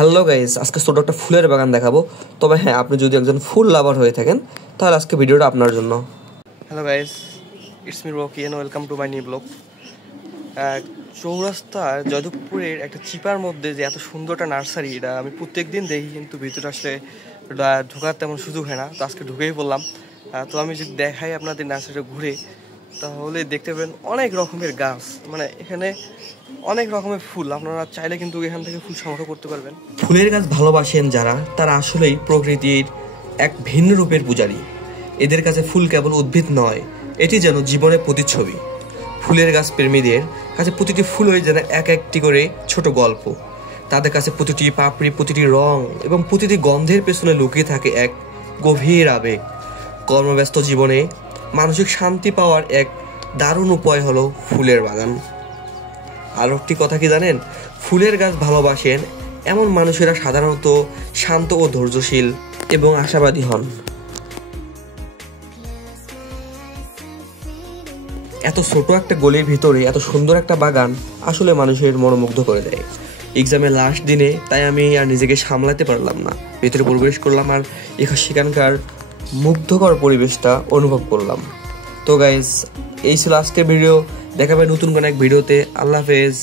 Hello guys, আজকে ছোট একটা ফুলের বাগান দেখাবো। তবে হ্যাঁ, আপনি যদি একজন ফুল লাভার হয়ে থাকেন তাহলে আজকে ভিডিওটা আপনার জন্য। Hello guys, it's me Rocky and welcome to my new blog. চৌরাস্তার যাদবপুরের একটা চিপার মধ্যে যে এত সুন্দর একটা নার্সারি, এটা আমি প্রত্যেক দিন দেখি, কিন্তু ভিতরে আসলে ঢোকার তেমন সুযোগ হয় না। তো আজকে ঢুকেই পড়লাম। তো আমি যদি দেখাই আপনাদের নার্সারিটা ঘুরে, তাহলে দেখতে পাবেন অনেক রকমের গাছ, মানে এখানে অনেক রকমের ফুল। আপনারা চাইলে কিন্তু এখান থেকে ফুল সংগ্রহ করতে পারবেন। ফুলের গাছ ভালোবাসেন যারা, তারা আসলেই প্রকৃতির এক ভিন্ন রূপের পূজারী। এদের কাছে ফুল কেবল উদ্ভিদ নয়, এটি যেন জীবনের প্রতিচ্ছবি। ফুলের গাছ প্রেমীদের কাছে প্রতিটি ফুলই যেন এক একটি করে ছোট গল্প। তাদের কাছে প্রতিটি পাপড়ি, প্রতিটি রং এবং প্রতিটি গন্ধের পেছনে লুকিয়ে থাকে এক গভীর আবেগ। কর্মব্যস্ত জীবনে মানসিক শান্তি পাওয়ার এক দারুণ উপায় হলো ফুলের বাগান। আরও একটি কথা কি জানেন, ফুলের গাছ ভালোবাসেন এমন মানুষেরা সাধারণত শান্ত ও ধৈর্যশীল এবং আশাবাদী হন। এত ছোট একটা গলির ভিতরে এত সুন্দর একটা বাগান আসলে মানুষের মনোমুগ্ধ করে দেয়। এক্সামের লাস্ট দিনে তাই আমি আর নিজেকে সামলাতে পারলাম না, ভেতরে প্রবেশ করলাম আর সেখানকার মুগ্ধকর পরিবেশটা অনুভব করলাম। তো গাইজ, এই ছিল আজকের ভিডিও। দেখাবে নতুন কোনো এক ভিডিওতে। আল্লাহ হাফেজ।